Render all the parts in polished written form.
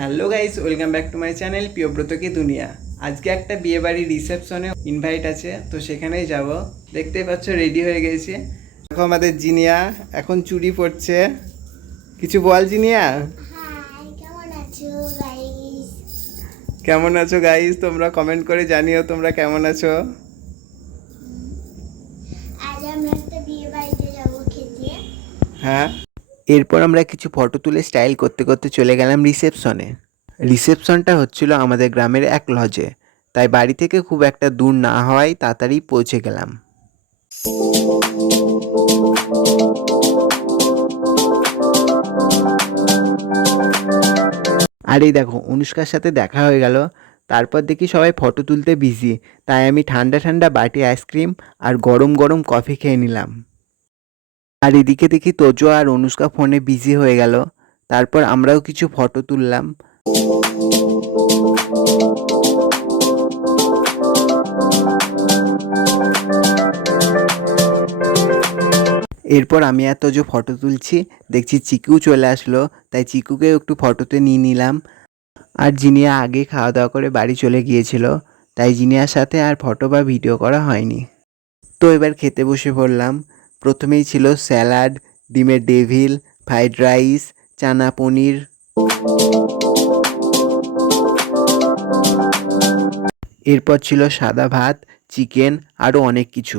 Hello guys, welcome back to my channel Priyabrata কি দুনিয়া। আজকে একটা বিয়ে বাড়ির রিসেপশনে ইনভাইট আছে, তো সেখানেই যাব। দেখতেই পাচ্ছ রেডি হয়ে গেছে। দেখো আমাদের জিনিয়া এখন চুড়ি পরছে। কিছু বল জিনিয়া। হাই, কেমন আছো গাইস? কেমন আছো গাইস? তোমরা কমেন্ট করে জানিও তোমরা কেমন আছো। আজ আমরা একটা বিয়ে বাড়িতে যাবো খেতে। হ্যাঁ, এরপর আমরা কিছু ফটো তুলে স্টাইল করতে করতে চলে গেলাম রিসেপশনে। রিসেপশনটা হচ্ছিল আমাদের গ্রামের এক লজে, তাই বাড়ি থেকে খুব একটা দূর না হওয়ায় তাড়াতাড়ি পৌঁছে গেলাম। আর এই দেখো অনুষ্কার সাথে দেখা হয়ে গেল। তারপর দেখি সবাই ফটো তুলতে বিজি, তাই আমি ঠান্ডা ঠান্ডা বাটি আইসক্রিম আর গরম গরম কফি খেয়ে নিলাম। আর এদিকে দেখি তোজো আর অনুষ্কা ফোনে বিজি হয়ে গেল। তারপর আমরাও কিছু ফটো তুললাম। এরপর আমি আর তোজো ফটো তুলছি, দেখছি চিকু চলে আসলো, তাই চিকুকেও একটু ফটোতে নিয়ে নিলাম। আর জিনিয়া আগে খাওয়া দাওয়া করে বাড়ি চলে গিয়েছিল, তাই জিনিয়ার সাথে আর ফটো বা ভিডিও করা হয়নি। তো এবার খেতে বসে পড়লাম। প্রথমেই ছিল স্যালাড, ডিমের ডেভিল, ফ্রাইড রাইস, চানা পনির। এরপর ছিল সাদা ভাত, চিকেন, আরও অনেক কিছু।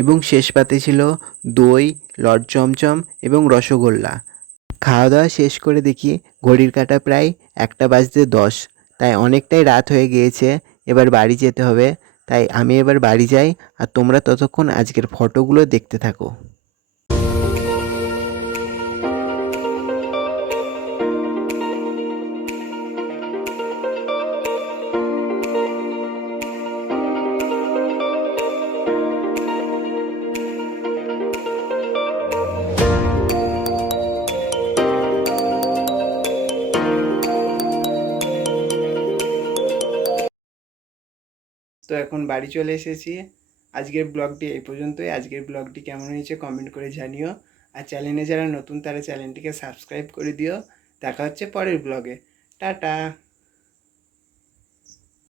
এবং শেষ পাতে ছিল দই, লড চমচম এবং রসগোল্লা। খাওয়া দাওয়া শেষ করে দেখি ঘড়ির কাঁটা প্রায় 1:10, তাই অনেকটাই রাত হয়ে গিয়েছে। এবার বাড়ি যেতে হবে, তাই আমি এবার বাড়ি যাই, আর তোমরা ততক্ষণ আজকের ফটোগুলো দেখতে থাকো। তো এখন বাড়ি চলে এসেছি। আজকের ব্লগটি এই পর্যন্তই। আজকের ব্লগটি কেমন হয়েছে কমেন্ট করে জানিও। আর চ্যানেলে যারা নতুন তারা চ্যানেলটিকে সাবস্ক্রাইব করে দিও। দেখা হচ্ছে পরের ব্লগে। টাটা।